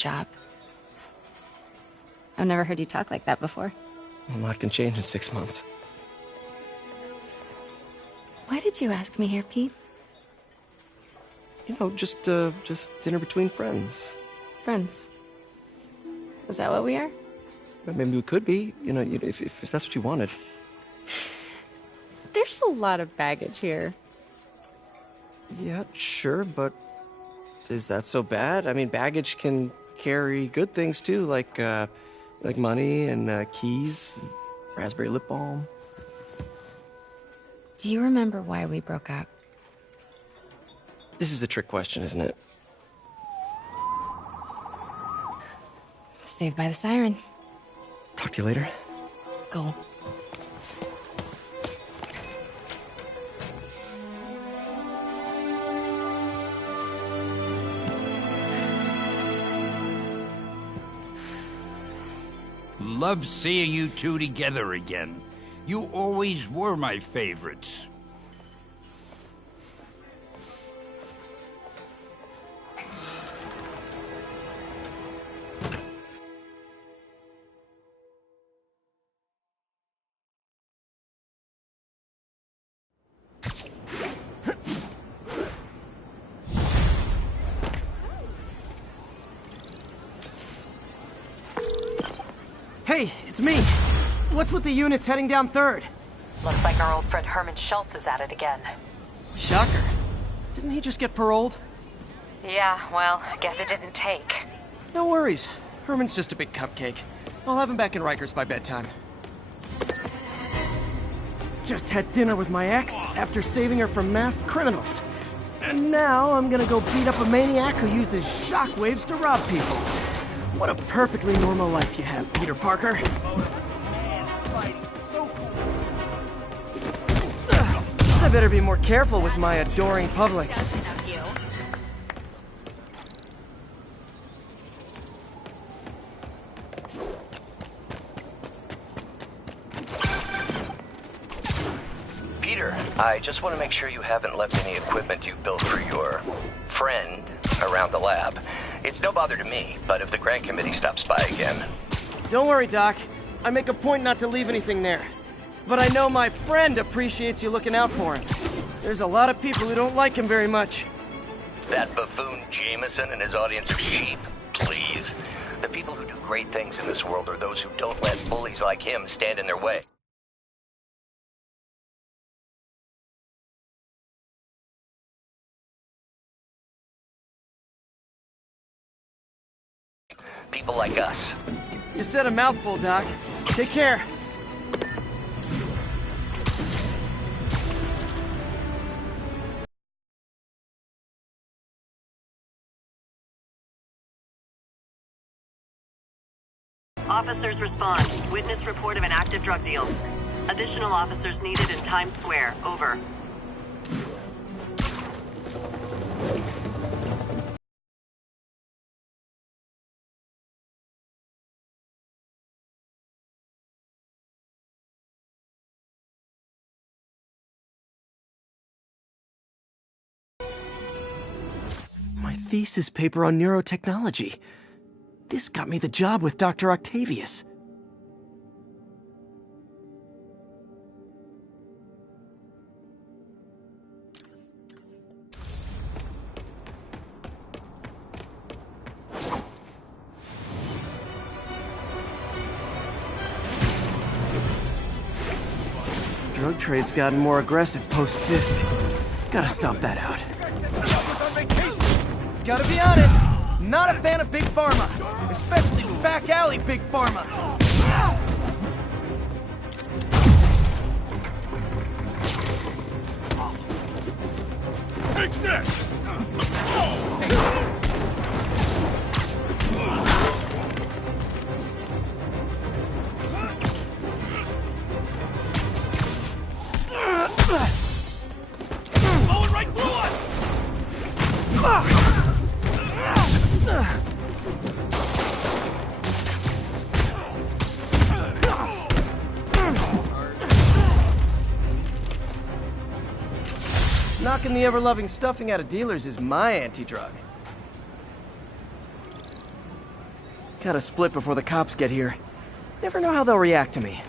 job. I've never heard you talk like that before. A lot can change in 6 months. Why did you ask me here, Pete? You know, just dinner between friends. Friends. Is that what we are? Maybe we could be, you know, if that's what you wanted. There's a lot of baggage here. Yeah, sure, but is that so bad? I mean, baggage can carry good things too, like money and keys, and raspberry lip balm. Do you remember why we broke up? This is a trick question, isn't it? Saved by the siren. Talk to you later. Go. Love seeing you two together again. You always were my favorites. Hey, it's me. What's with the units heading down 3rd? Looks like our old friend Herman Schultz is at it again. Shocker. Didn't he just get paroled? Yeah, well, I guess it didn't take. No worries. Herman's just a big cupcake. I'll have him back in Rikers by bedtime. Just had dinner with my ex after saving her from masked criminals. And now I'm gonna go beat up a maniac who uses shockwaves to rob people. What a perfectly normal life you have, Peter Parker. I better be more careful with my adoring public. Peter, I just want to make sure you haven't left any equipment you built for your friend around the lab. It's no bother to me, but if the grant committee stops by again... Don't worry, Doc. I make a point not to leave anything there. But I know my friend appreciates you looking out for him. There's a lot of people who don't like him very much. That buffoon Jameson and his audience of sheep? Please. The people who do great things in this world are those who don't let bullies like him stand in their way. People like us. You said a mouthful, Doc. Take care. Officers respond. Witness report of an active drug deal. Additional officers needed in Times Square. Over. My thesis paper on neurotechnology. This got me the job with Dr. Octavius. Drug trade's gotten more aggressive post-Fisk. Gotta stomp that out. Gotta be honest, not a fan of Big Pharma, especially back alley Big Pharma. Take this! Blowing right through us! Knocking the ever-loving stuffing out of dealers is my anti-drug. Gotta split before the cops get here. Never know how they'll react to me.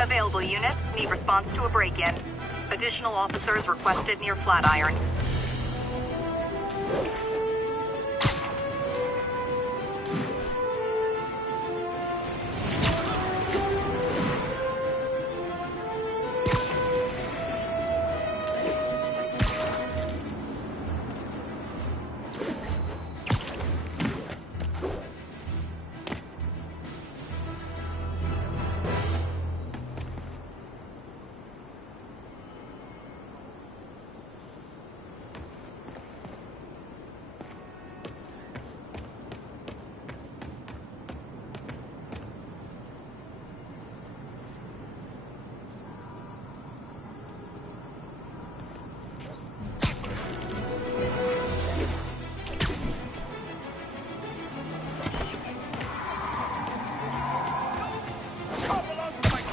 Available units need response to a break-in. Additional officers requested near Flatiron.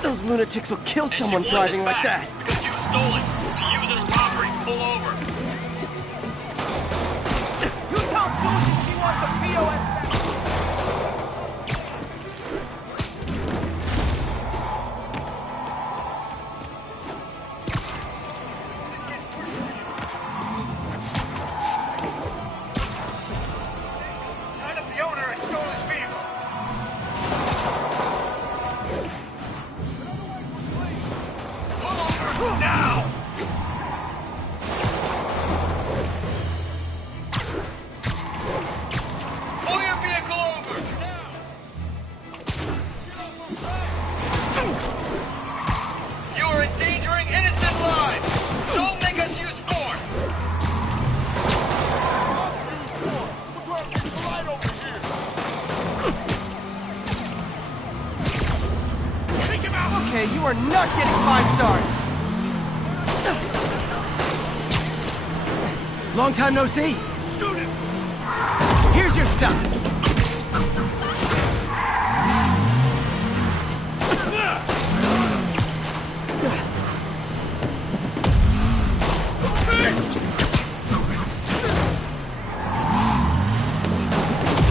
Those lunatics will kill someone driving like that. You stole it. Use it in robbery. Pull over. You tell Susan she wants a POS back. Sign up the owner and stole his vehicle. Now! Pull your vehicle over! Now! You are endangering innocent lives! Don't make us use force! Take him out! Okay, you are not getting 5 stars. Long time no see. Shoot him! Here's your stuff.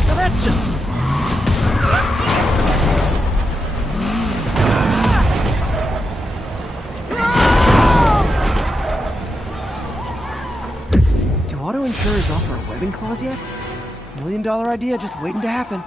Now that's just... Do auto insurers offer a webbing clause yet? $1 million idea just waiting to happen.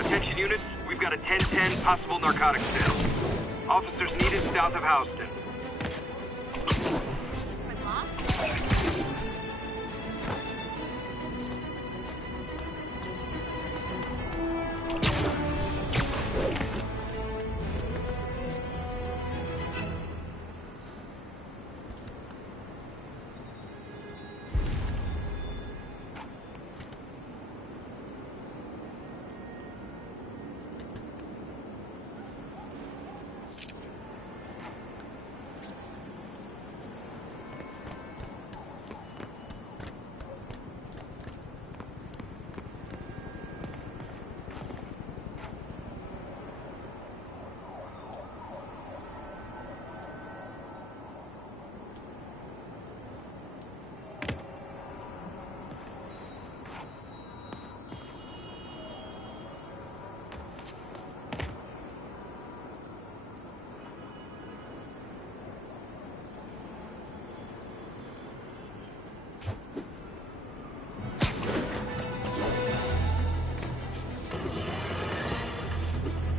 Attention units, we've got a 10-10 possible narcotics sale. Officers needed south of Houston.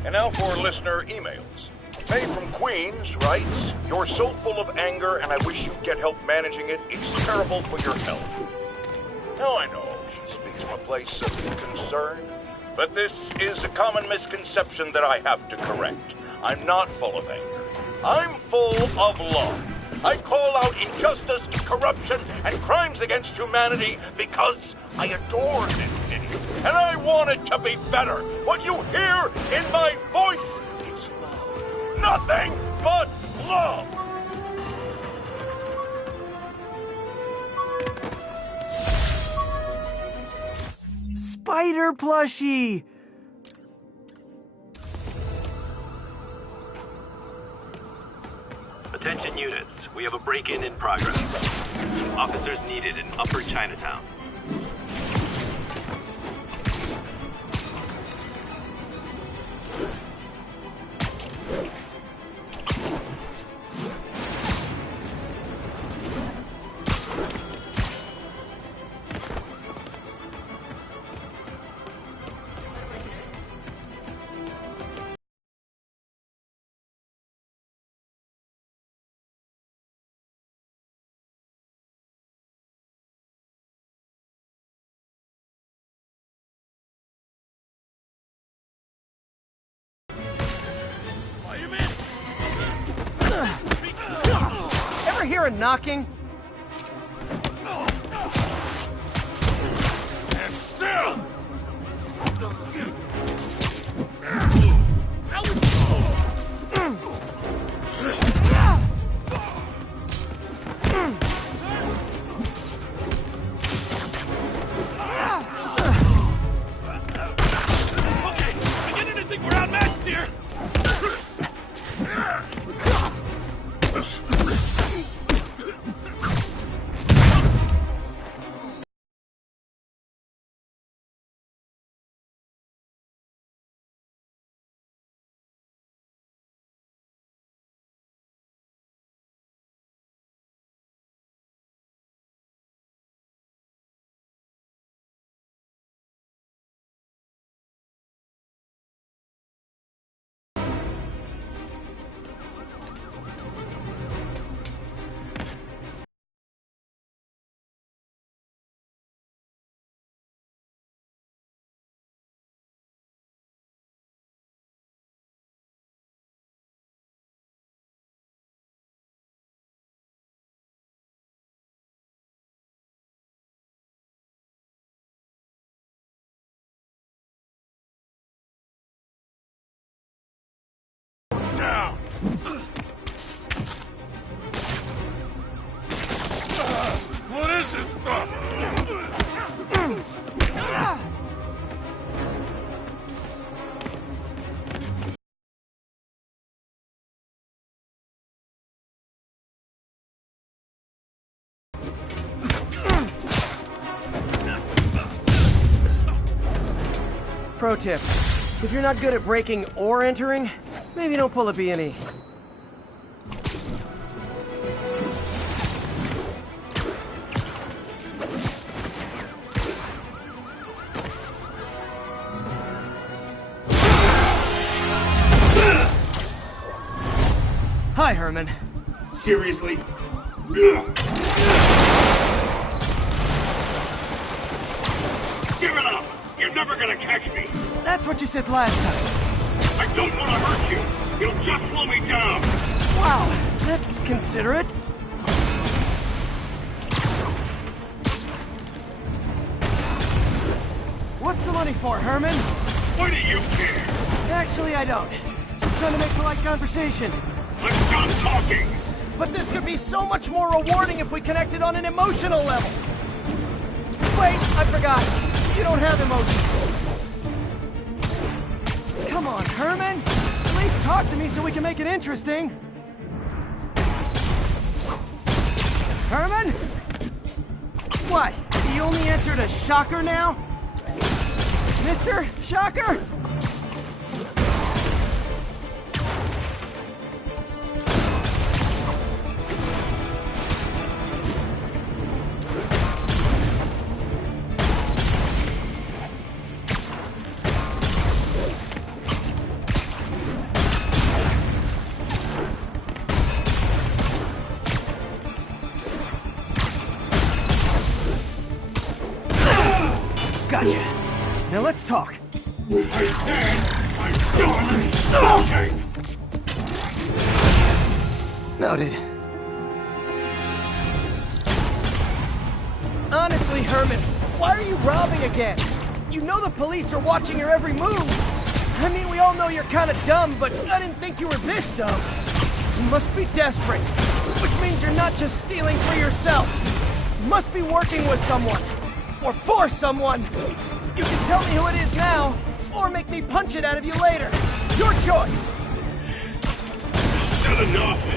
And now for listener emails. May from Queens writes, "You're so full of anger and I wish you'd get help managing it. It's terrible for your health." Now I know she speaks from a place of concern, but this is a common misconception that I have to correct. I'm not full of anger. I'm full of love. I call out injustice, corruption, and crimes against humanity because I adore this city, and I want it to be better. What you hear in my voice is love. Nothing but love. Spider plushie! Attention units, we have a break-in in progress. Officers needed in Upper Chinatown. Ever hear a knocking? And still! Okay, I get anything we're outmatched here! Down! What is this stuff? Pro tip, if you're not good at breaking or entering, maybe don't pull a B&E. Hi, Herman. Seriously? Give it up! You're never gonna catch me! That's what you said last time. I don't want to hurt you! It'll just slow me down! Wow, that's considerate. What's the money for, Herman? Why do you care? Actually, I don't. Just trying to make polite conversation. I'm done talking! But this could be so much more rewarding if we connected on an emotional level. Wait, I forgot. You don't have emotions. Come on, Herman. At least talk to me so we can make it interesting. Herman? What? He only answered a shocker now? Mr. Shocker? Gotcha. Now let's talk. Noted. Honestly, Herman, why are you robbing again? You know the police are watching your every move. I mean, we all know you're kind of dumb, but I didn't think you were this dumb. You must be desperate, which means you're not just stealing for yourself. You must be working with someone, or for someone. You can tell me who it is now, or make me punch it out of you later. Your choice. Good enough.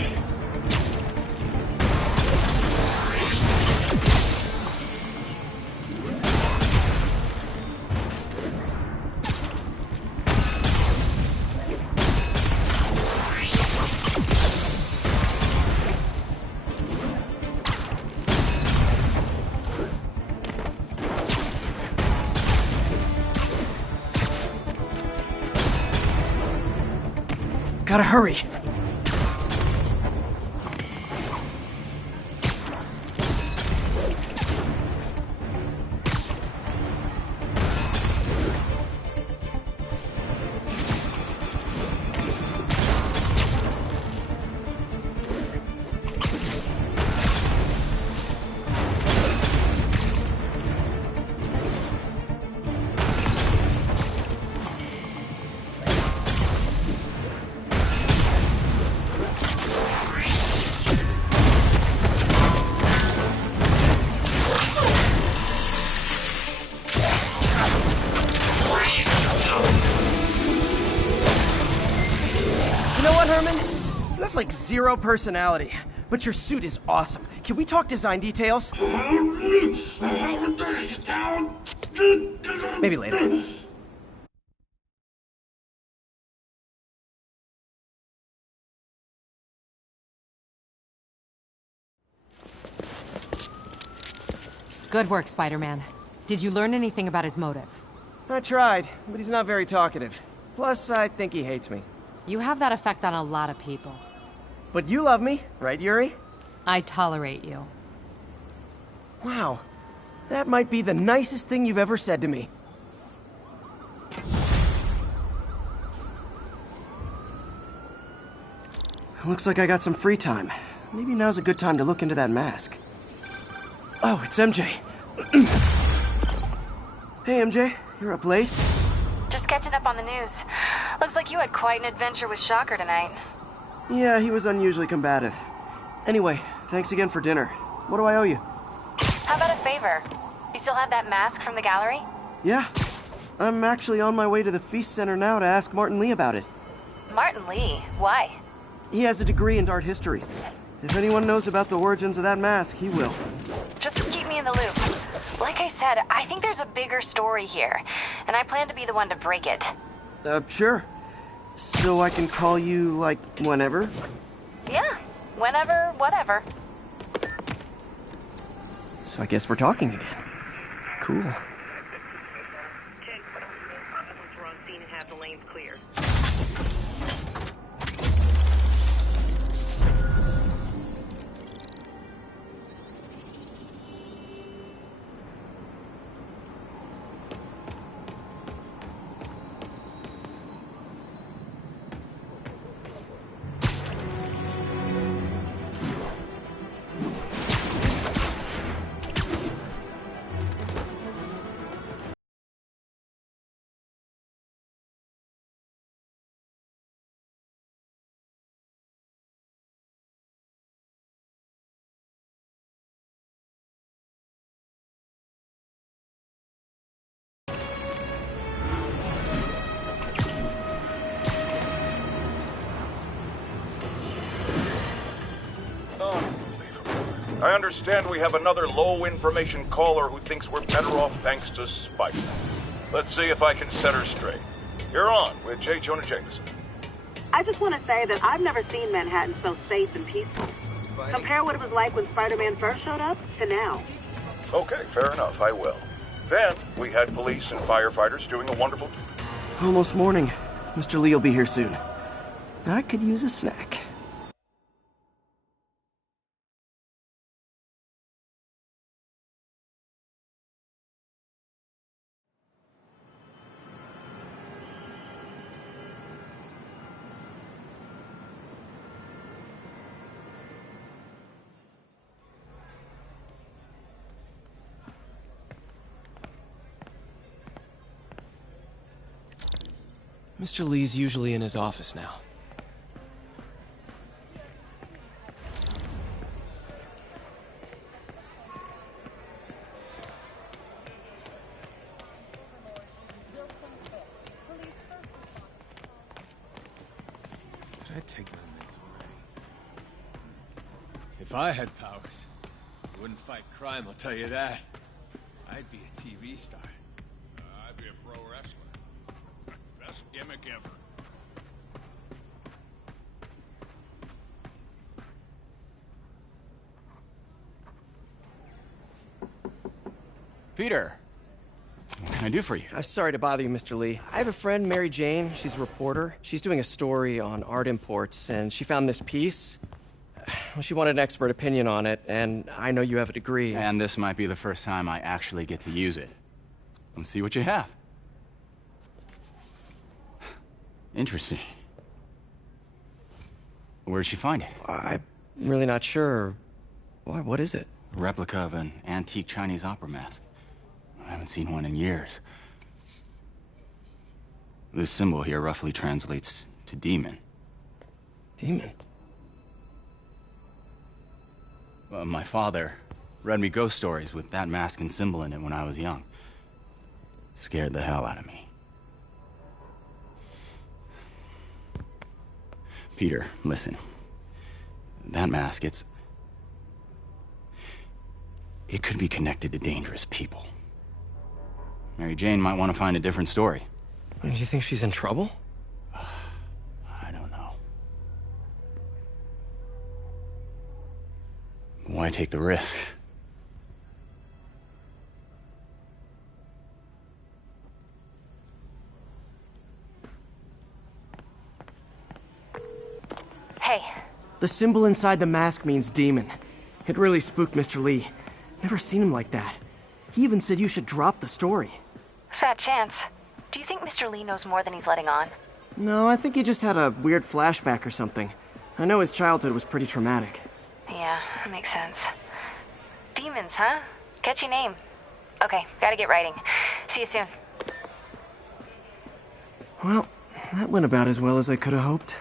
Gotta hurry. Herman? You have like zero personality, but your suit is awesome. Can we talk design details? Maybe later. Good work, Spider-Man. Did you learn anything about his motive? I tried, but he's not very talkative. Plus, I think he hates me. You have that effect on a lot of people. But you love me, right, Yuri? I tolerate you. Wow. That might be the nicest thing you've ever said to me. Looks like I got some free time. Maybe now's a good time to look into that mask. Oh, it's MJ. Hey, MJ. You're up late? Just catching up on the news. Looks like you had quite an adventure with Shocker tonight. Yeah, he was unusually combative. Anyway, thanks again for dinner. What do I owe you? How about a favor? You still have that mask from the gallery? Yeah. I'm actually on my way to the Feast Center now to ask Martin Lee about it. Martin Lee? Why? He has a degree in art history. If anyone knows about the origins of that mask, he will. Just keep me in the loop. Like I said, I think there's a bigger story here, and I plan to be the one to break it. Sure. So I can call you, like, whenever? Yeah, whenever, whatever. So I guess we're talking again. Cool. We're on scene and have the lanes clear. I understand we have another low-information caller who thinks we're better off thanks to Spiderman. Let's see if I can set her straight. You're on with J. Jonah Jameson. I just want to say that I've never seen Manhattan so safe and peaceful. Compare what it was like when Spider-Man first showed up to now. Okay, fair enough, I will. Then, we had police and firefighters doing a wonderful... Almost morning. Mr. Lee will be here soon. I could use a snack. Mr. Lee's usually in his office now. Did I take my meds already? If I had powers, I wouldn't fight crime, I'll tell you that. I'd be a TV star. I'd be a pro wrestler. Best gimmick ever. Peter, what can I do for you? I'm sorry to bother you, Mr. Lee. I have a friend, Mary Jane. She's a reporter. She's doing a story on art imports, and she found this piece. Well, she wanted an expert opinion on it, and I know you have a degree. And this might be the first time I actually get to use it. Let's see what you have. Interesting. Where did she find it? I'm really not sure. Why, what is it? A replica of an antique Chinese opera mask. I haven't seen one in years. This symbol here roughly translates to demon. Demon? My father read me ghost stories with that mask and symbol in it when I was young. Scared the hell out of me. Peter, listen. That mask, it could be connected to dangerous people. Mary Jane might want to find a different story. Do you think she's in trouble? I don't know. Why take the risk? Hey. The symbol inside the mask means demon. It really spooked Mr. Lee. Never seen him like that. He even said you should drop the story. Fat chance. Do you think Mr. Lee knows more than he's letting on? No, I think he just had a weird flashback or something. I know his childhood was pretty traumatic. Yeah, makes sense. Demons, huh? Catchy name. Okay, gotta get writing. See you soon. Well, that went about as well as I could have hoped.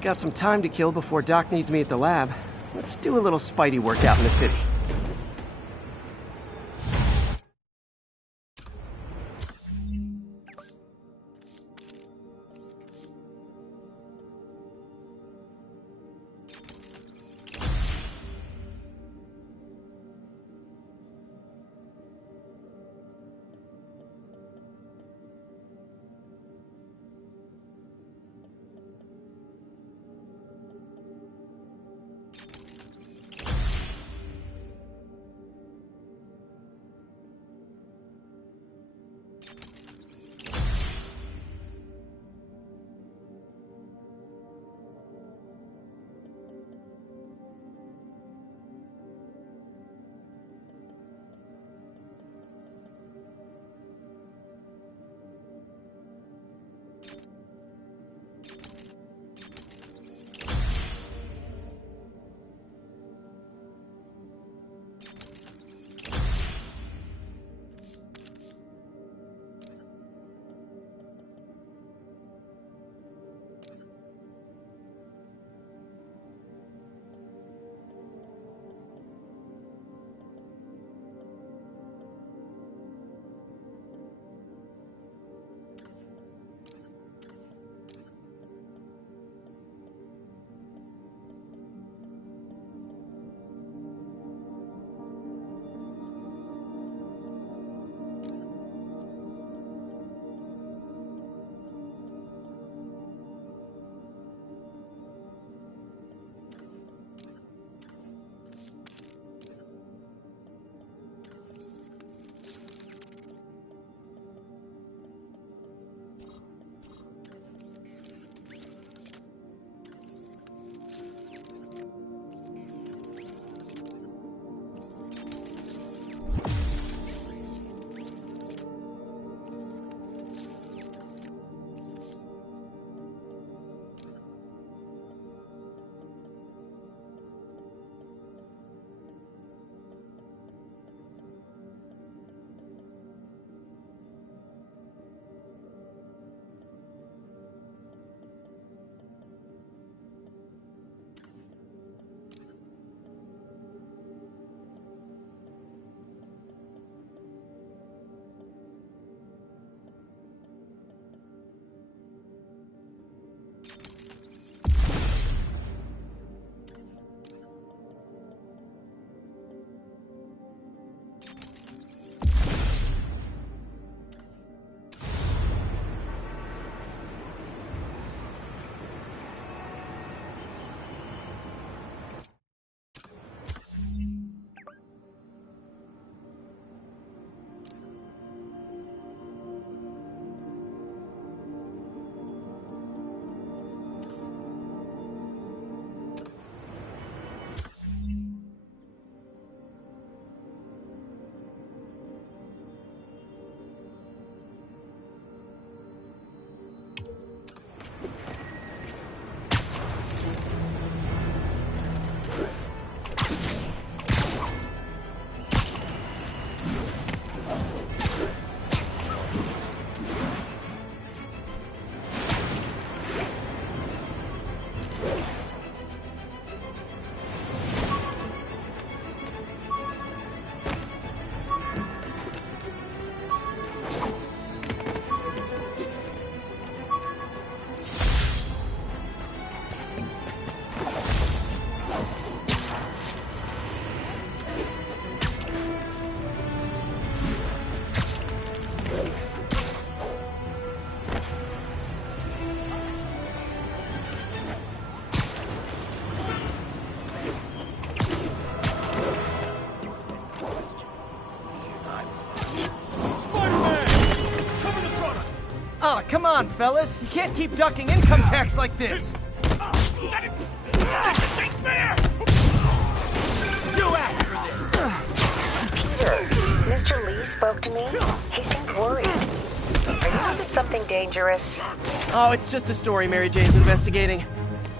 Got some time to kill before Doc needs me at the lab. Let's do a little Spidey workout in the city. on, fellas. You can't keep ducking income tax like this. Peter, Mr. Lee spoke to me. He seemed worried. Are you up to something dangerous? Oh, it's just a story Mary Jane's investigating.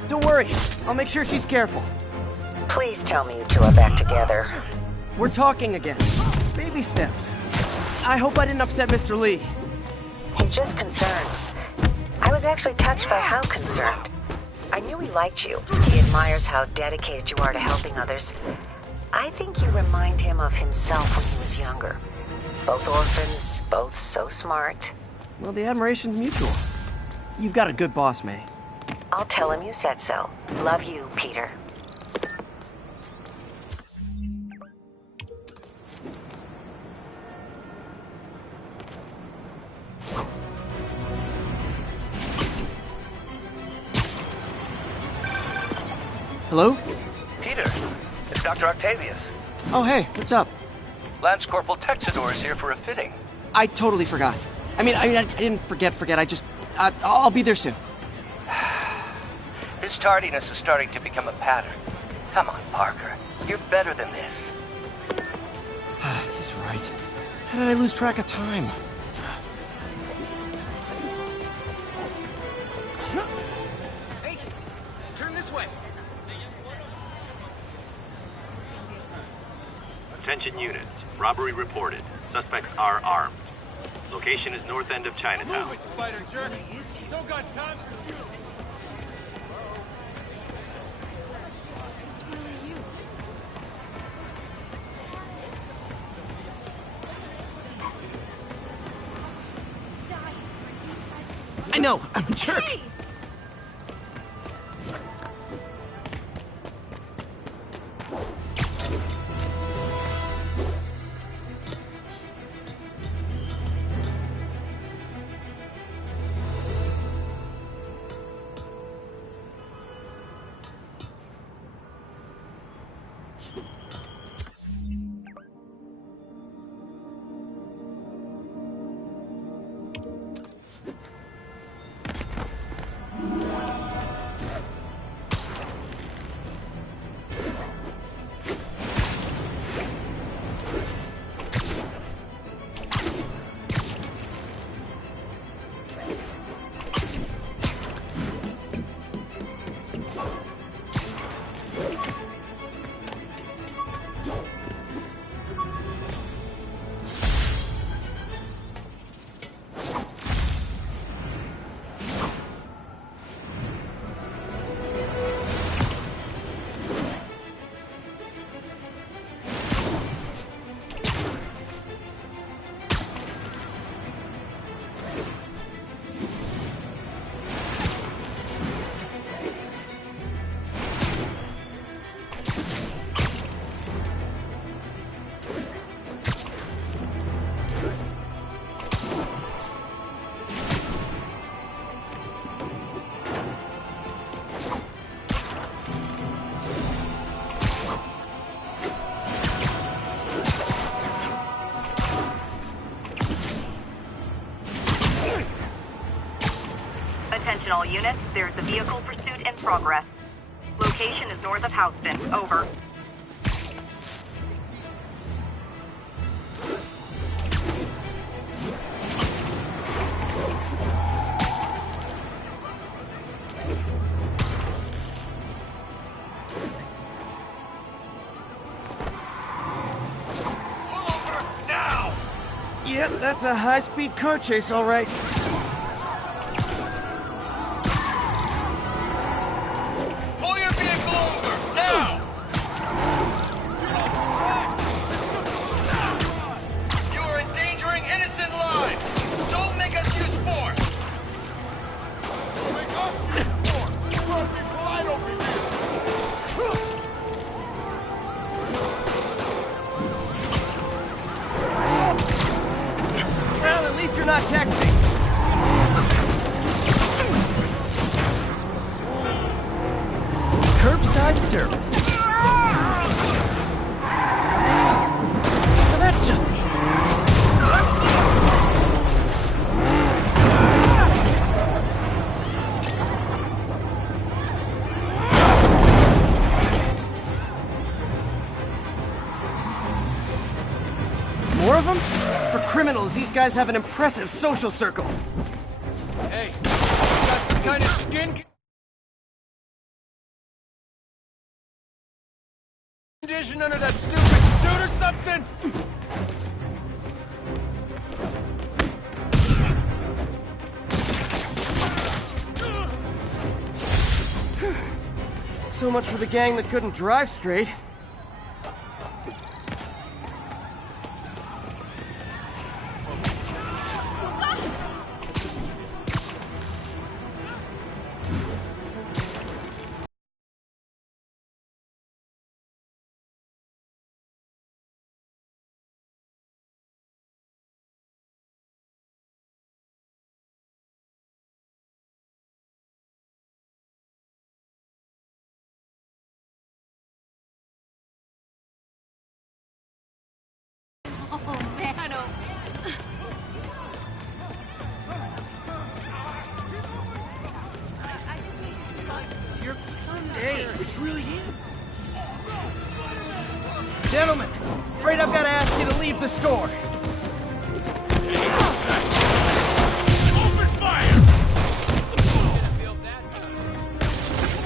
Don't worry, I'll make sure she's careful. Please tell me you two are back together. We're talking again. Baby steps. I hope I didn't upset Mr. Lee. He's just concerned. I was actually touched by how concerned. I knew he liked you. He admires how dedicated you are to helping others. I think you remind him of himself when he was younger. Both orphans, both so smart. Well, the admiration's mutual. You've got a good boss, May. I'll tell him you said so. Love you, Peter. Hello? Peter, it's Dr. Octavius. Oh, hey, what's up? Lance Corporal Texador is here for a fitting. I totally forgot. I didn't forget. I'll be there soon. This tardiness is starting to become a pattern. Come on, Parker. You're better than this. He's right. How did I lose track of time? Hey, turn this way. Attention units. Robbery reported. Suspects are armed. Location is north end of Chinatown. Move it, Spider Jerk. Don't got time for you. I know, I'm a jerk. Hey! Attention all units, there's a vehicle pursuit in progress. Location is north of Houston. Over. Yep, that's a high-speed car chase, all right. Pull your vehicle over, now! You are endangering innocent lives! Don't make us use force! Make us use force! You are being polite over here! Well, at least you're not texting. Curbside service. Now that's just... of them? For criminals, these guys have an impressive social circle. Hey, you got some kind of skin condition under that stupid suit or something? So much for the gang that couldn't drive straight. Oh, man, oh. Hey, it's really him. Gentlemen, afraid I've got to ask you to leave the store. Open fire!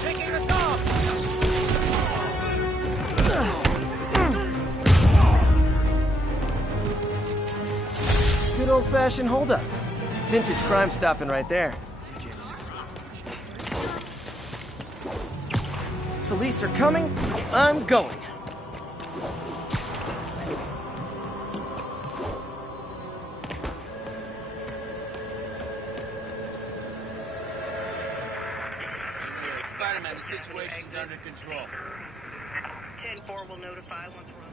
Taking us off! Good old-fashioned holdup. Vintage crime stopping right there. Police are coming, so I'm going. Spider-Man, the situation's under control. 10-4 will notify once we're on.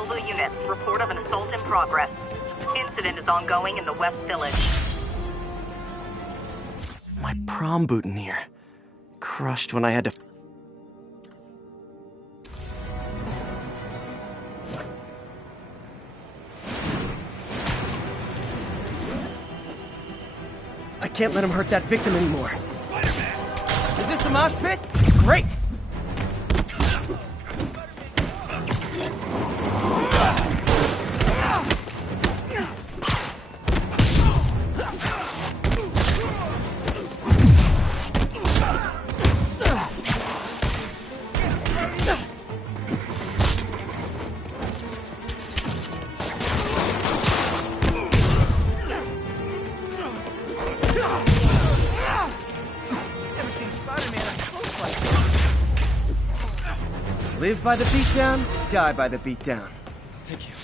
Bellevue units. Report of an assault in progress. Incident is ongoing in the West Village. My prom boutonniere. Crushed when I had to... I can't let him hurt that victim anymore. Is this the mosh pit? Great! Live by the beatdown, die by the beatdown. Thank you.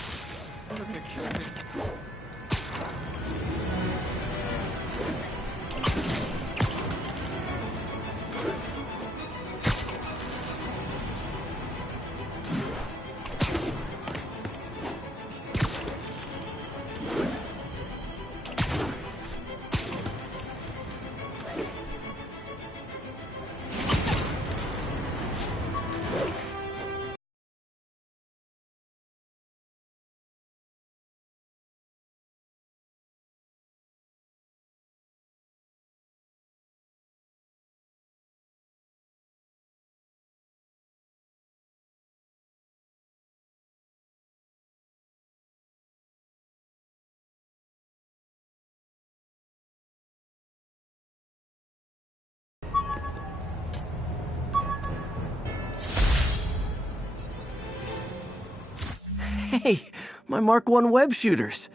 Hey, my Mark I web shooters.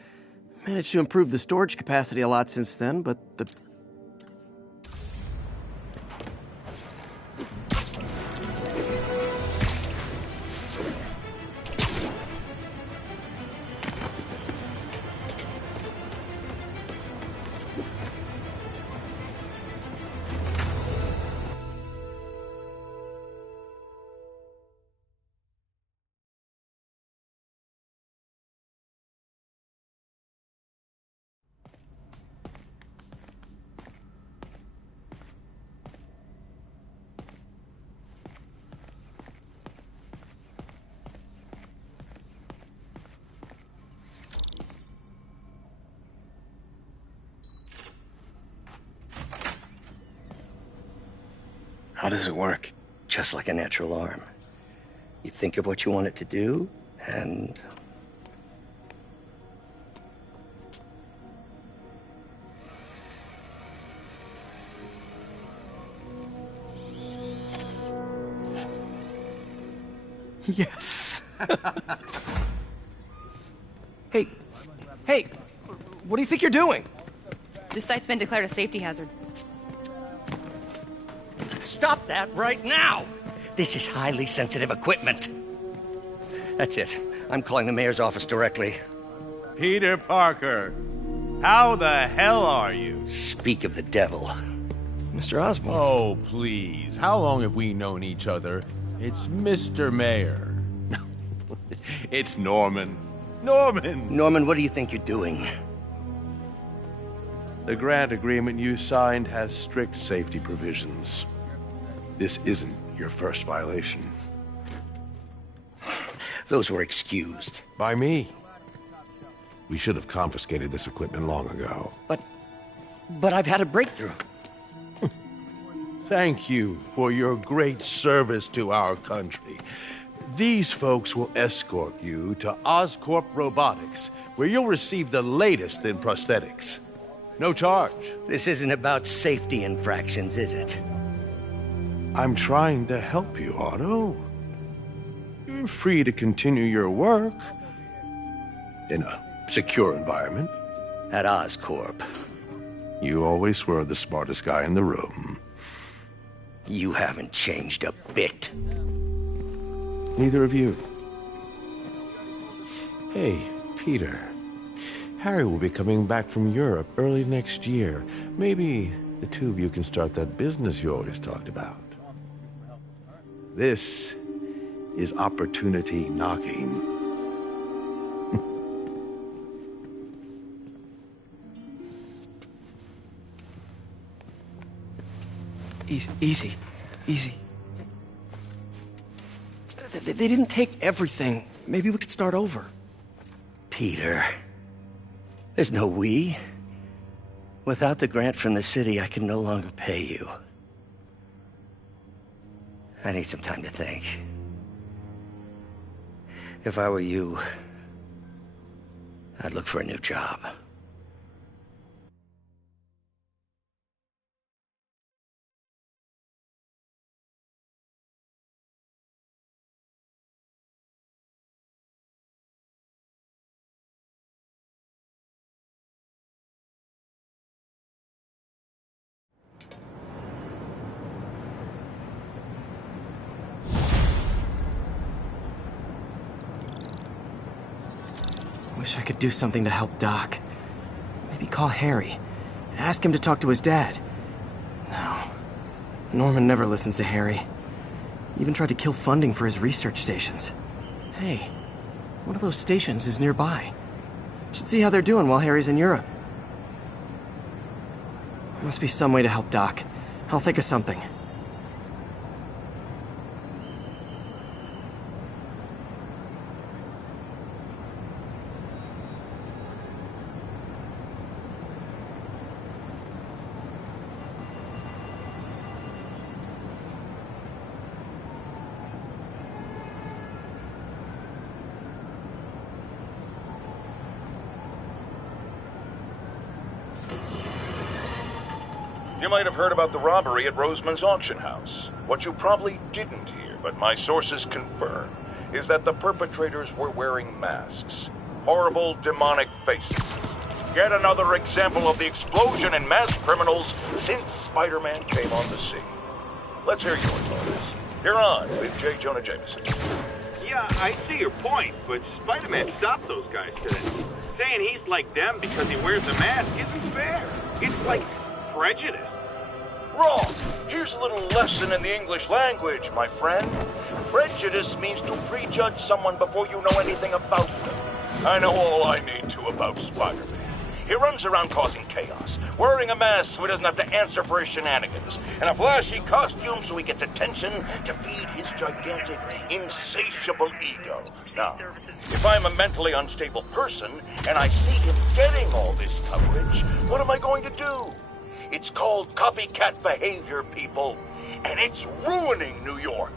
Managed to improve the storage capacity a lot since then, but the... How does it work? Just like a natural arm. You think of what you want it to do, and... Yes! Hey! Hey! What do you think you're doing? This site's been declared a safety hazard. Stop that right now! This is highly sensitive equipment. That's it. I'm calling the mayor's office directly. Peter Parker, how the hell are you? Speak of the devil. Mr. Osborn. Oh, please. How long have we known each other? It's Mr. Mayor. It's Norman. Norman! Norman, what do you think you're doing? The grant agreement you signed has strict safety provisions. This isn't your first violation. Those were excused. By me. We should have confiscated this equipment long ago. But I've had a breakthrough. Thank you for your great service to our country. These folks will escort you to Oscorp Robotics, where you'll receive the latest in prosthetics. No charge. This isn't about safety infractions, is it? I'm trying to help you, Otto. You're free to continue your work in a secure environment. At Oscorp. You always were the smartest guy in the room. You haven't changed a bit. Neither of you. Hey, Peter. Harry will be coming back from Europe early next year. Maybe the two of you can start that business you always talked about. This is opportunity knocking. Easy. They didn't take everything. Maybe we could start over. Peter, there's no we. Without the grant from the city, I can no longer pay you. I need some time to think. If I were you, I'd look for a new job. Wish I could do something to help Doc. Maybe call Harry. Ask him to talk to his dad. No. Norman never listens to Harry. He even tried to kill funding for his research stations. Hey, one of those stations is nearby. Should see how they're doing while Harry's in Europe. There must be some way to help Doc. I'll think of something. You might have heard about the robbery at Roseman's auction house. What you probably didn't hear, but my sources confirm, is that the perpetrators were wearing masks. Horrible, demonic faces. Yet another example of the explosion in mass criminals since Spider-Man came on the scene. Let's hear yours, Lotus. You're on with J. Jonah Jameson. Yeah, I see your point, but Spider-Man stopped those guys today. Saying he's like them because he wears a mask isn't fair. It's like prejudice. Wrong! Here's a little lesson in the English language, my friend. Prejudice means to prejudge someone before you know anything about them. I know all I need to about Spider-Man. He runs around causing chaos, wearing a mask so he doesn't have to answer for his shenanigans, and a flashy costume so he gets attention to feed his gigantic, insatiable ego. Now, if I'm a mentally unstable person, and I see him getting all this coverage, what am I going to do? It's called copycat behavior, people, and it's ruining New York.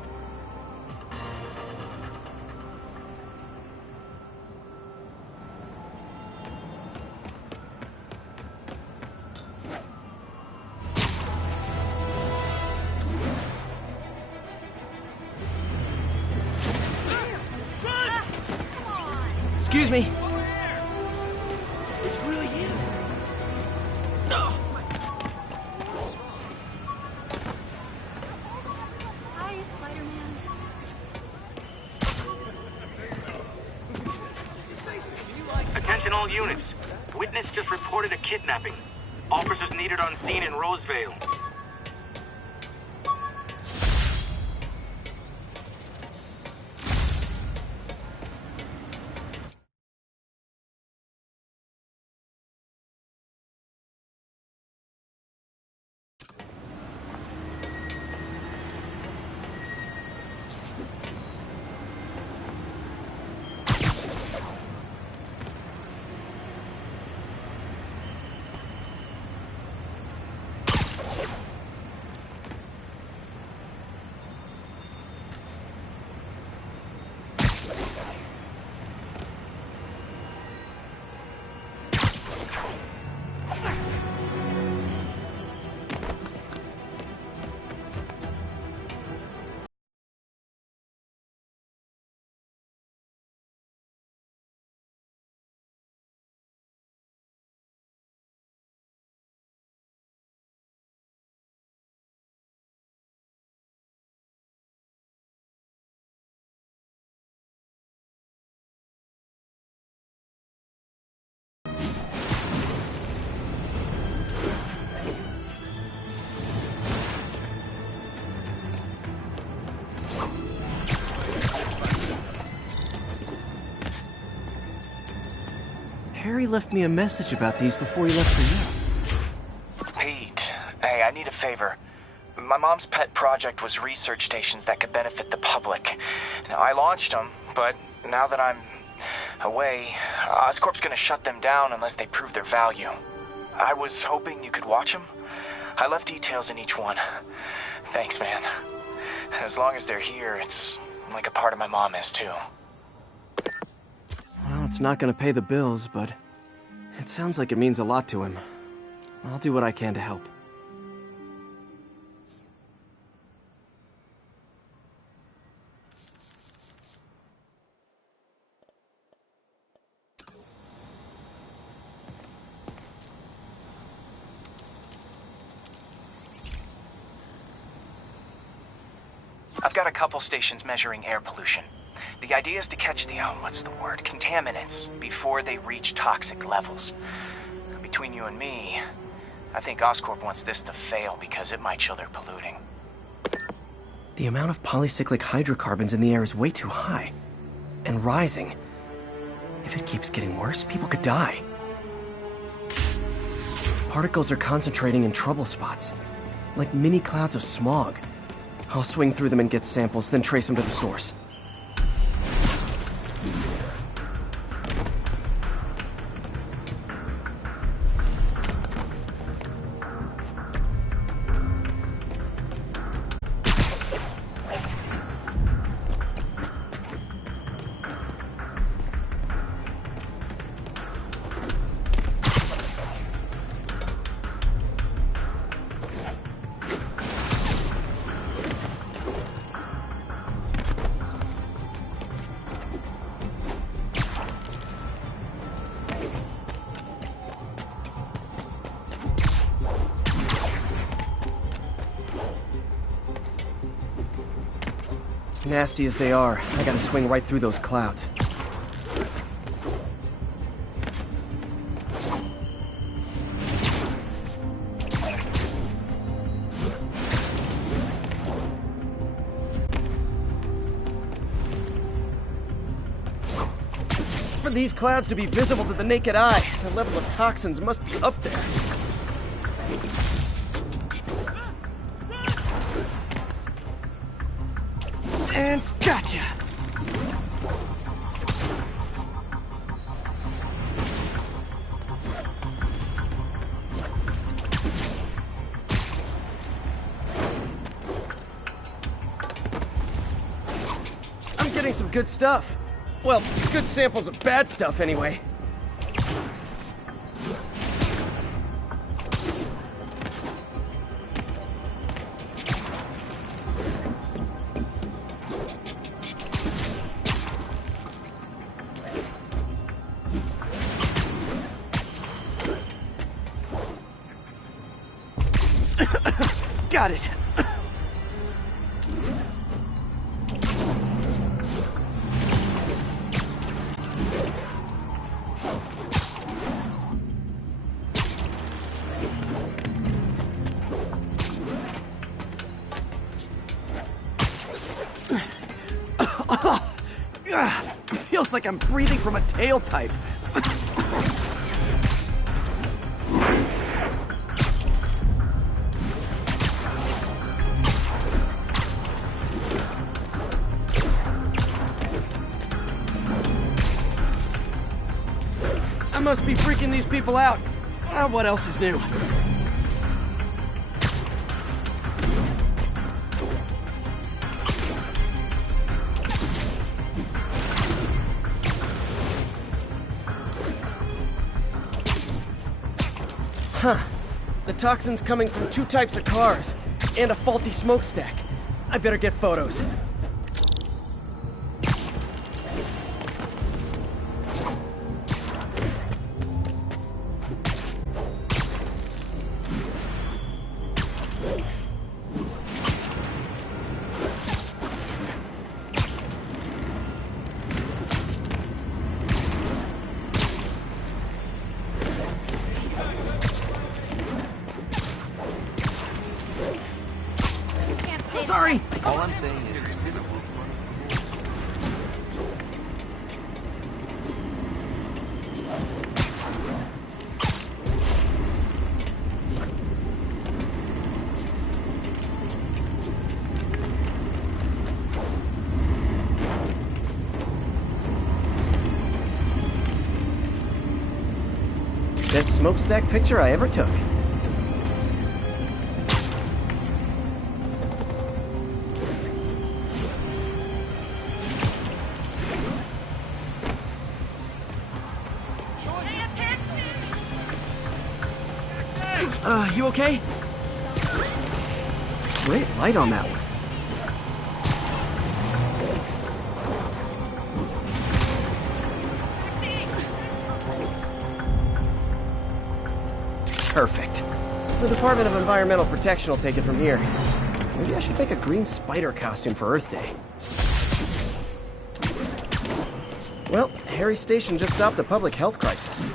Excuse me. It's really you. Hi, Spider-Man. Attention all units. Witness just reported a kidnapping. Officers needed on scene in Roseville. Harry left me a message about these before he left for you. Pete, hey, I need a favor. My mom's pet project was research stations that could benefit the public. Now, I launched them, but now that I'm away, Oscorp's gonna shut them down unless they prove their value. I was hoping you could watch them. I left details in each one. Thanks, man. As long as they're here, it's like a part of my mom is, too. Well, it's not gonna pay the bills, but it sounds like it means a lot to him. I'll do what I can to help. I've got a couple stations measuring air pollution. The idea is to catch the, contaminants before they reach toxic levels. Between you and me, I think Oscorp wants this to fail because it might show they're polluting. The amount of polycyclic hydrocarbons in the air is way too high. And rising. If it keeps getting worse, people could die. Particles are concentrating in trouble spots, like mini clouds of smog. I'll swing through them and get samples, then trace them to the source. Nasty as they are, I gotta swing right through those clouds. For these clouds to be visible to the naked eye, the level of toxins must be up there. And gotcha! I'm getting some good stuff. Well, good samples of bad stuff anyway. Got it. Feels like I'm breathing from a tailpipe. I must be freaking these people out. What else is new? Huh. The toxin's coming from 2 types of cars, and a faulty smokestack. I better get photos. Sorry! All I'm saying is it's visible. smokestack picture I ever took. You okay? Great light on that one. Perfect. The Department of Environmental Protection will take it from here. Maybe I should make a green spider costume for Earth Day. Well, Harry's station just stopped a public health crisis.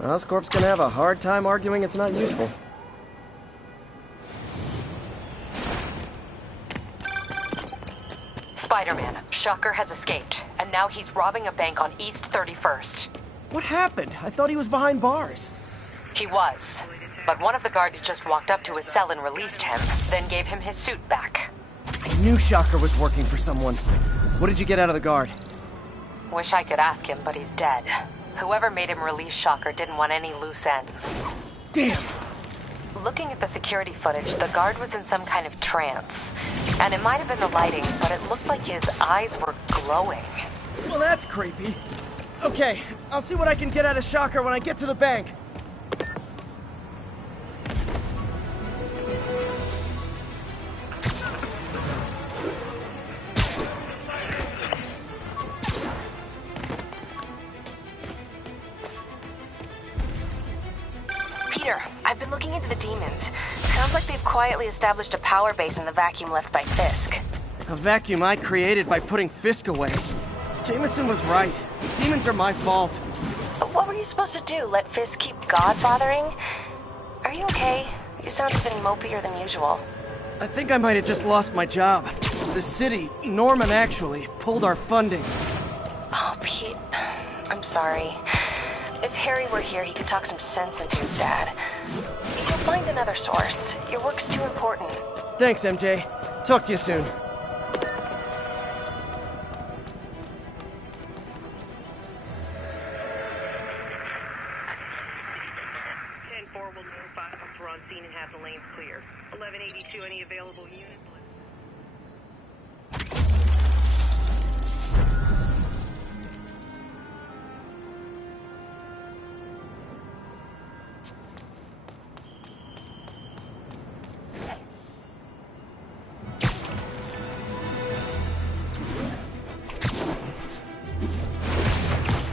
Oscorp's gonna have a hard time arguing it's not useful. Spider-Man, Shocker has escaped, and now he's robbing a bank on East 31st. What happened? I thought he was behind bars. He was, but one of the guards just walked up to his cell and released him, then gave him his suit back. I knew Shocker was working for someone. What did you get out of the guard? Wish I could ask him, but he's dead. Whoever made him release Shocker didn't want any loose ends. Damn! Looking at the security footage, the guard was in some kind of trance. And it might have been the lighting, but it looked like his eyes were glowing. Well, that's creepy. Okay, I'll see what I can get out of Shocker when I get to the bank. Peter, I've been looking into the demons. Sounds like they've quietly established a power base in the vacuum left by Fisk. A vacuum I created by putting Fisk away. Jameson was right. Demons are my fault. What were you supposed to do? Let Fisk keep God bothering? Are you okay? You sound even mopier than usual. I think I might have just lost my job. The city, Norman actually, pulled our funding. Oh, Pete. I'm sorry. If Harry were here, he could talk some sense into his dad. He'll find another source. Your work's too important. Thanks, MJ. Talk to you soon. Will notify once we're on scene and have the lanes clear. 1182, any available units?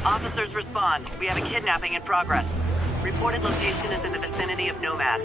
Officers respond. We have a kidnapping in progress. Reported location is in the vicinity of Nomad.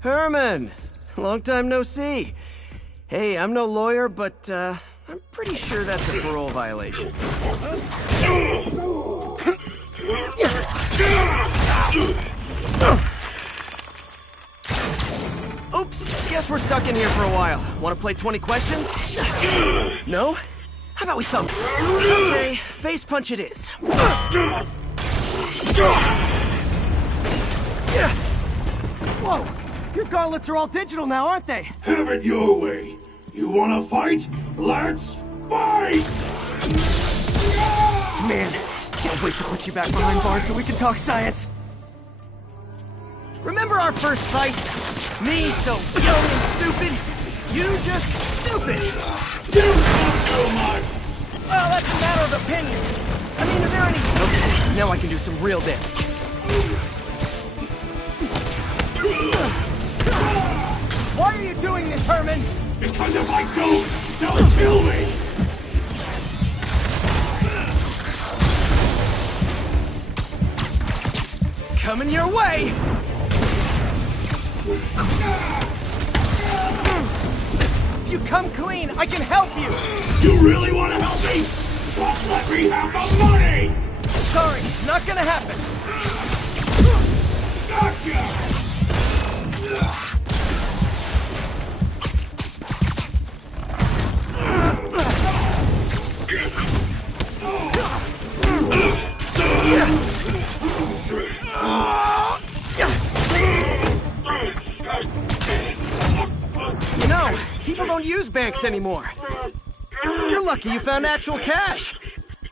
Herman! Long time no see. Hey, I'm no lawyer, but, I'm pretty sure that's a parole violation. Oops, guess we're stuck in here for a while. Want to play 20 questions? No? How about we thump? Okay, face punch it is. Whoa! Your gauntlets are all digital now, aren't they? Have it your way. You wanna fight? Let's fight! Man, can't wait to put you back behind bars so we can talk science. Remember our first fight? Me so young and stupid? You just stupid! You talk too much! Well, that's a matter of opinion. I mean, are there any... Okay, now I can do some real damage. Why are you doing this, Herman? Because if I don't, they'll kill me! Coming your way! If you come clean, I can help you! You really want to help me? Just let me have the money! Sorry, not gonna happen. Gotcha! You know, people don't use banks anymore. You're lucky you found actual cash.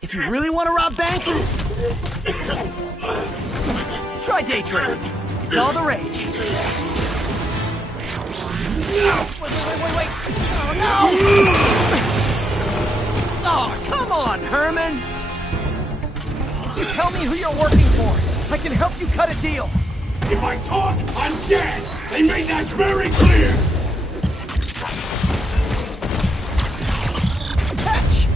If you really want to rob banks, try day trading. It's all the rage. Wait. Oh, no! Oh, come on, Herman! If you tell me who you're working for, I can help you cut a deal. If I talk, I'm dead! They made that very clear! Catch!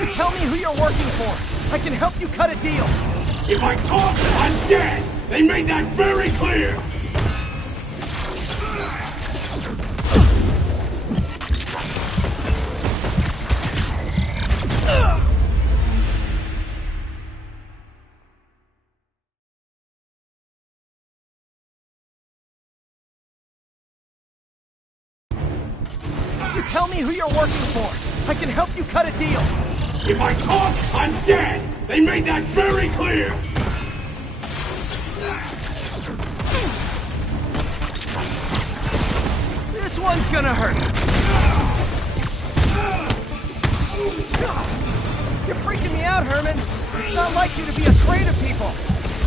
You tell me who you're working for. I can help you cut a deal. If I talk, I'm dead! They made that very clear! You tell me who you're working for. I can help you cut a deal. If I talk, I'm dead! They made that very clear! This one's gonna hurt. You're freaking me out, Herman. It's not like you to be afraid of people.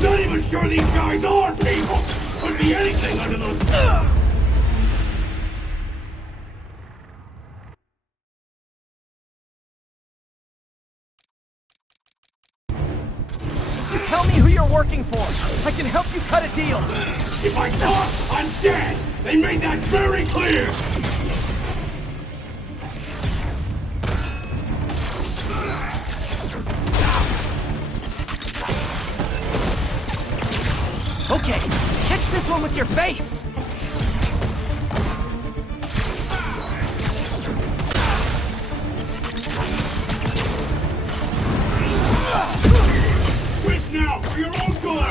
Not even sure these guys are people! Could be anything under those... You tell me who you're working for. I can help you cut a deal. If I talk, I'm dead! They made that very clear! Okay, catch this one with your face! Quit now, for your own good!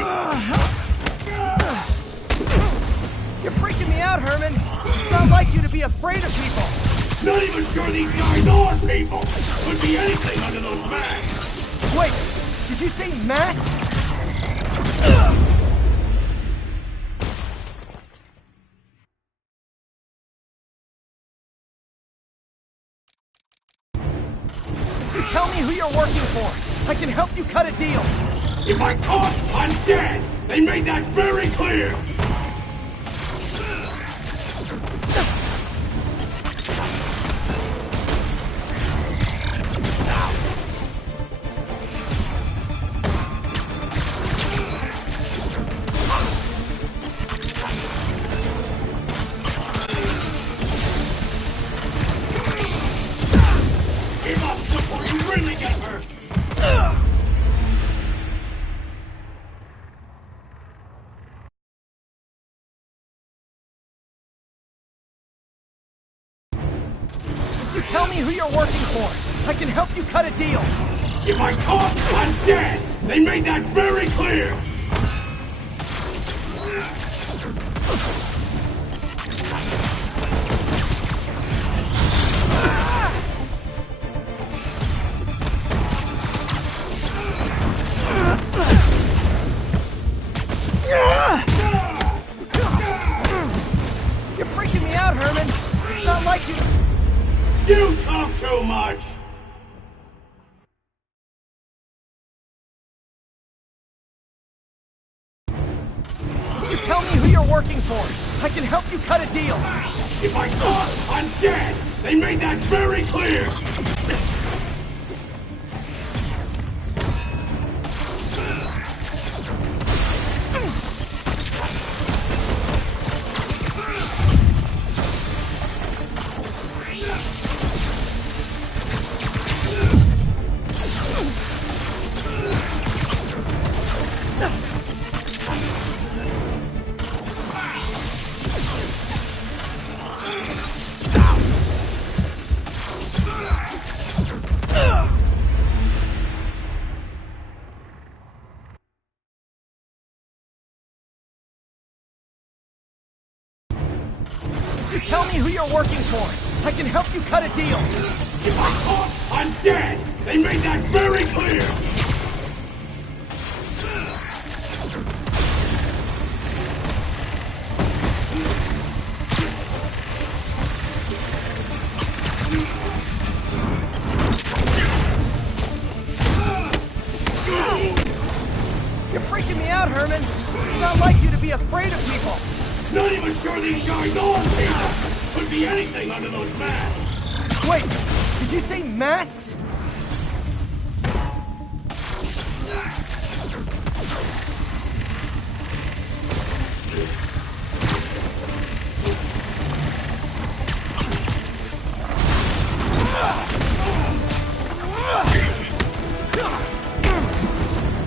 You're freaking me out, Herman. It's not like you to be afraid of people. Not even sure these guys are people! Could be anything under those masks! Wait, did you say masks? You tell me who you're working for. I can help you cut a deal. If I talk, I'm dead! They made that very clear! Give up before you really get hurt! You tell me who you're working for. I can help you cut a deal. If I talk, I'm dead! They made that very clear! You're freaking me out, Herman. It's not like you... You talk too Tell me who you're working for. I can help you cut a deal. If I talk, I'm dead! They made that very clear! Tell me who you're working for. I can help you cut a deal. If I talk, I'm dead! They made that very clear! You're freaking me out, Herman. It's not like you to be afraid of people. Not even sure these guys are people! Could be anything under those masks! Wait, did you say masks?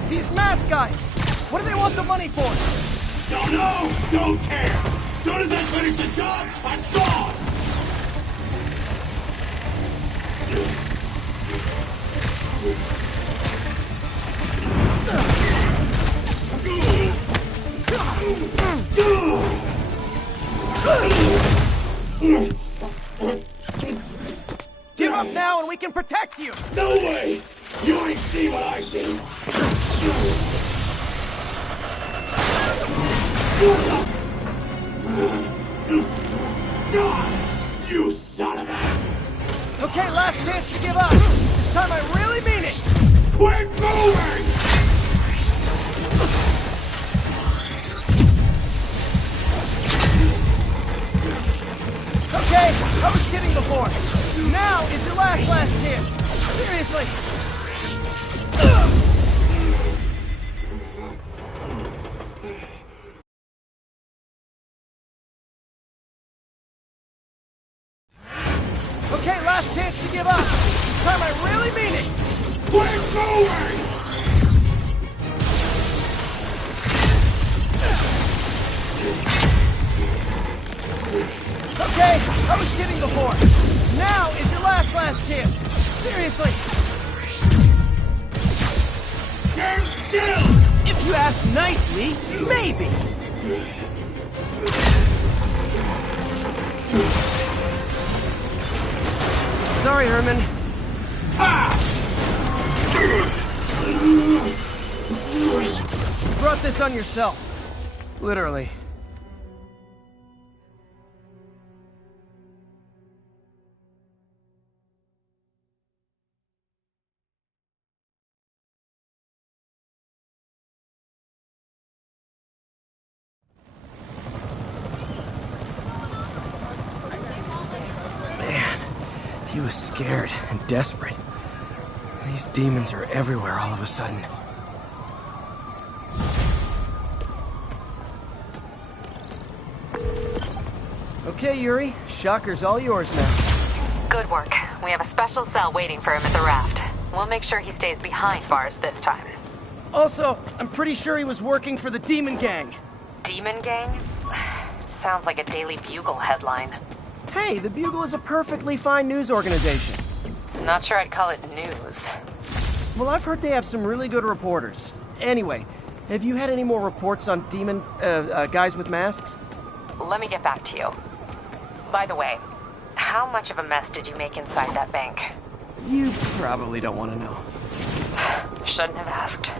These mask guys! What do they want the money for? Don't know! Don't care! As soon as I finish the job, I'm gone! Give up now and we can protect you! No way! You ain't see what I see! You son of a... Okay, last chance to give up. This time I really mean it. Quit moving! Okay, I was kidding before. Now is your last chance. Seriously. Okay, last chance to give up. This time I really mean it. Quit moving! Okay, I was kidding before. Now is your last chance. Seriously. Stand still! If you ask nicely, maybe. Sorry, Herman. You brought this on yourself. Literally. He was scared and desperate. These demons are everywhere all of a sudden. Okay, Yuri. Shocker's all yours now. Good work. We have a special cell waiting for him at the raft. We'll make sure he stays behind bars this time. Also, I'm pretty sure he was working for the Demon Gang. Demon Gang? Sounds like a Daily Bugle headline. Hey, the Bugle is a perfectly fine news organization. Not sure I'd call it news. Well, I've heard they have some really good reporters. Anyway, have you had any more reports on demon, guys with masks? Let me get back to you. By the way, how much of a mess did you make inside that bank? You probably don't want to know. Shouldn't have asked.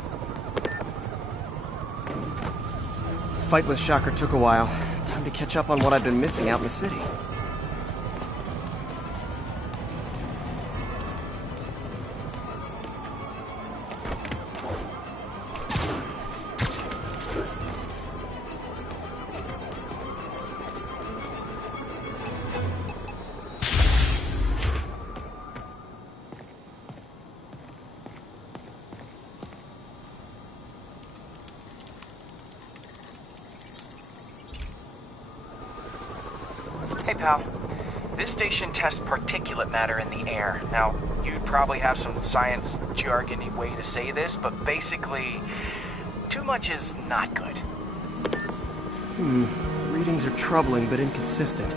The fight with Shocker took a while. Time to catch up on what I've been missing out in the city. pal. This station tests particulate matter in the air. Now, you'd probably have some science jargony way to say this, but basically, too much is not good. Readings are troubling but inconsistent.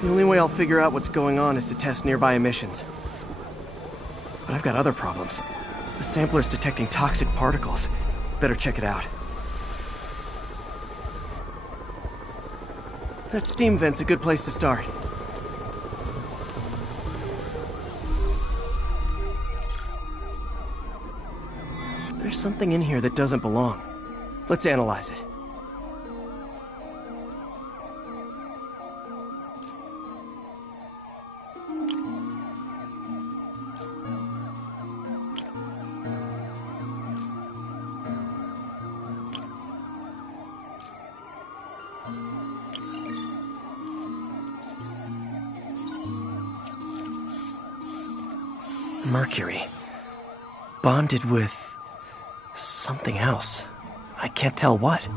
The only way I'll figure out what's going on is to test nearby emissions. But I've got other problems. The sampler's detecting toxic particles. Better check it out. That steam vent's a good place to start. There's something in here that doesn't belong. Let's analyze it. Mercury. Bonded with something else. I can't tell what.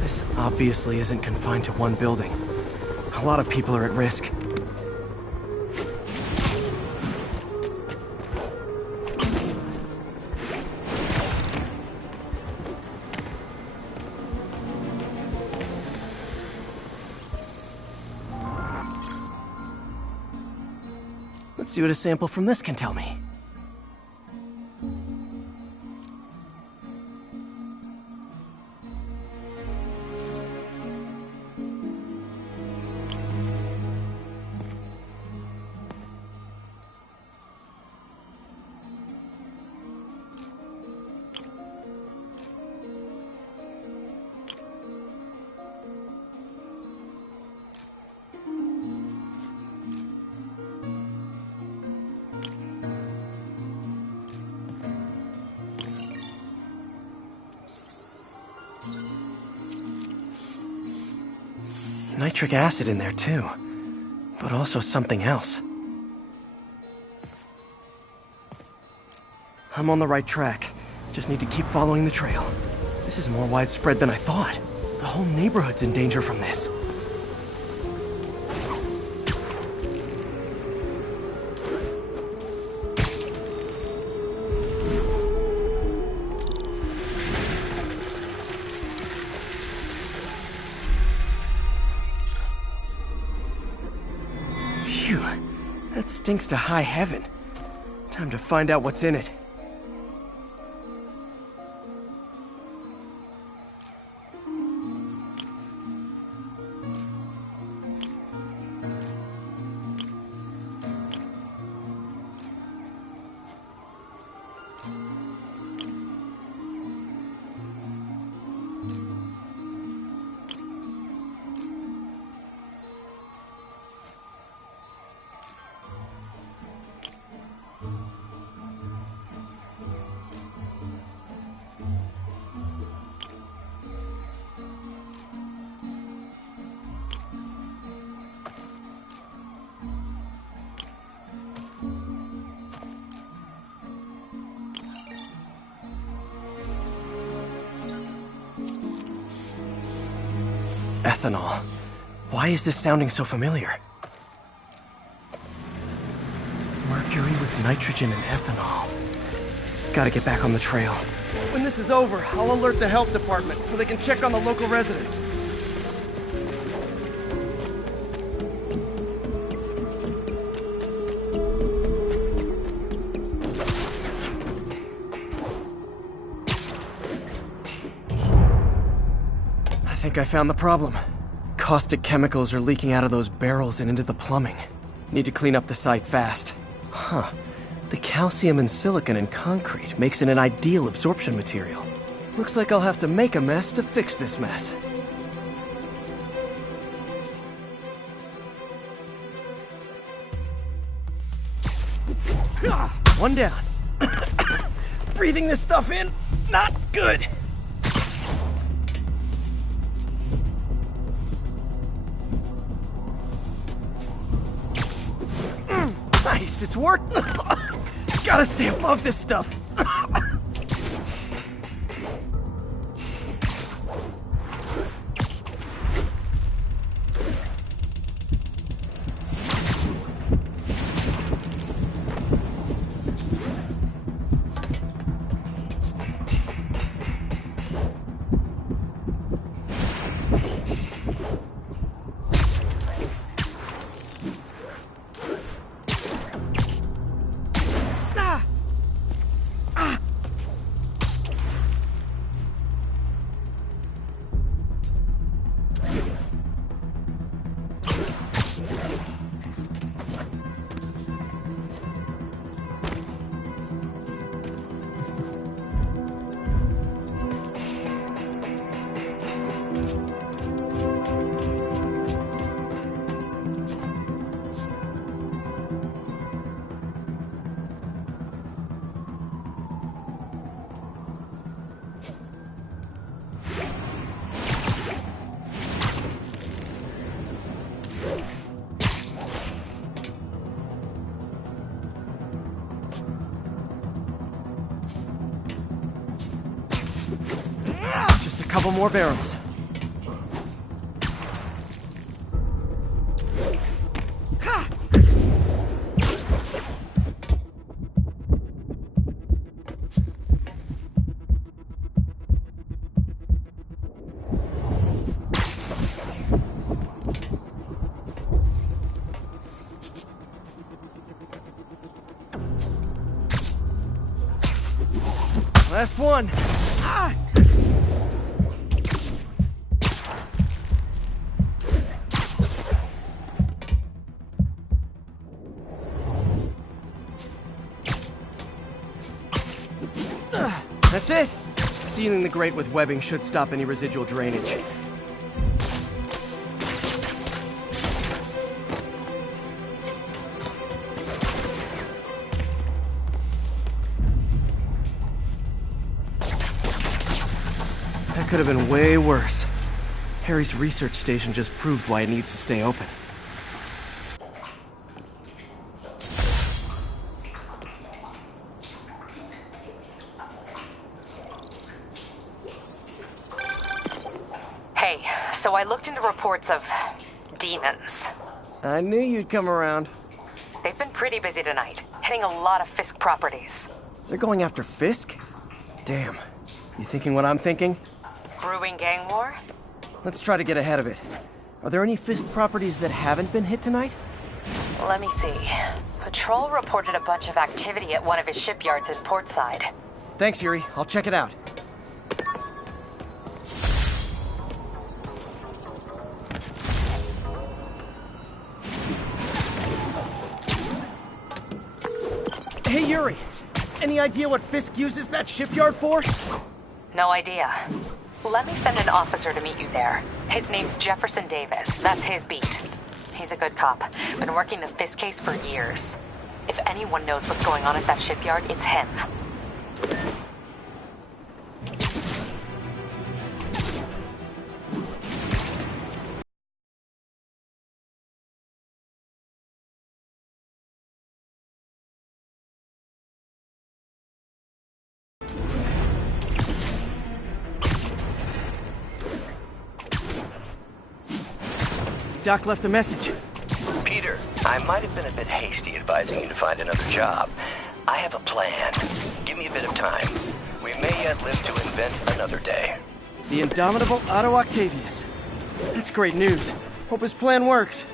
This obviously isn't confined to one building. A lot of people are at risk. Let's see what a sample from this can tell me. Nitric acid in there too, but also something else. I'm on the right track. Just need to keep following the trail. This is more widespread than I thought. The whole neighborhood's in danger from this. That stinks to high heaven. Time to find out what's in it. Ethanol. Why is this sounding so familiar? Mercury with nitrogen and ethanol. Gotta get back on the trail. When this is over, I'll alert the health department so they can check on the local residents. I think I found the problem. Caustic chemicals are leaking out of those barrels and into the plumbing. Need to clean up the site fast. Huh. The calcium and silicon in concrete makes it an ideal absorption material. Looks like I'll have to make a mess to fix this mess. One down. Breathing this stuff in, not good. Nice, it's worked. Gotta stay above this stuff. couple more barrels. Ha! Last one. Ah! That's it. Sealing the grate with webbing should stop any residual drainage. That could have been way worse. Harry's research station just proved why it needs to stay open. Hey, so I looked into reports of demons. I knew you'd come around. They've been pretty busy tonight, hitting a lot of Fisk properties. They're going after Fisk? Damn. You thinking what I'm thinking? Brewing gang war? Let's try to get ahead of it. Are there any Fisk properties that haven't been hit tonight? Let me see. Patrol reported a bunch of activity at one of his shipyards in Portside. Thanks, Yuri. I'll check it out. Hey, Yuri. Any idea what Fisk uses that shipyard for? No idea. Let me send an officer to meet you there. His name's Jefferson Davis. That's his beat. He's a good cop. Been working the Fisk case for years. If anyone knows what's going on at that shipyard, it's him. Doc left a message. Peter, I might have been a bit hasty advising you to find another job. I have a plan. Give me a bit of time. We may yet live to invent another day. The indomitable Otto Octavius. That's great news. Hope his plan works.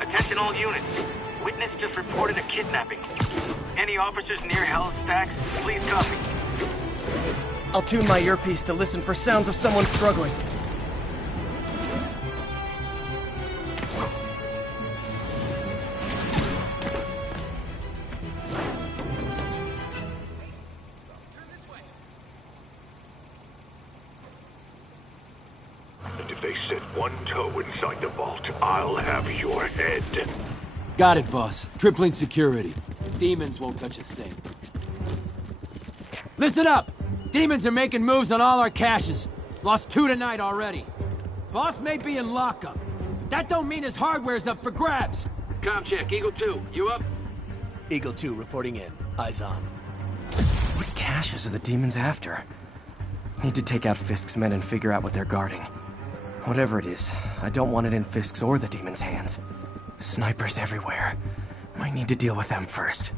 Attention all units. Witness just reported a kidnapping. Any officers near Hell's Stacks, please copy. I'll tune my earpiece to listen for sounds of someone struggling. And if they set one toe inside the vault, I'll have your head. Got it, boss. Tripling security. Demons won't touch a thing. Listen up! Demons are making moves on all our caches. Lost 2 tonight already. Boss may be in lockup, but that don't mean his hardware's up for grabs. Com check, Eagle 2, you up? Eagle 2 reporting in. Eyes on. What caches are the demons after? Need to take out Fisk's men and figure out what they're guarding. Whatever it is, I don't want it in Fisk's or the demons' hands. Snipers everywhere. Might need to deal with them first.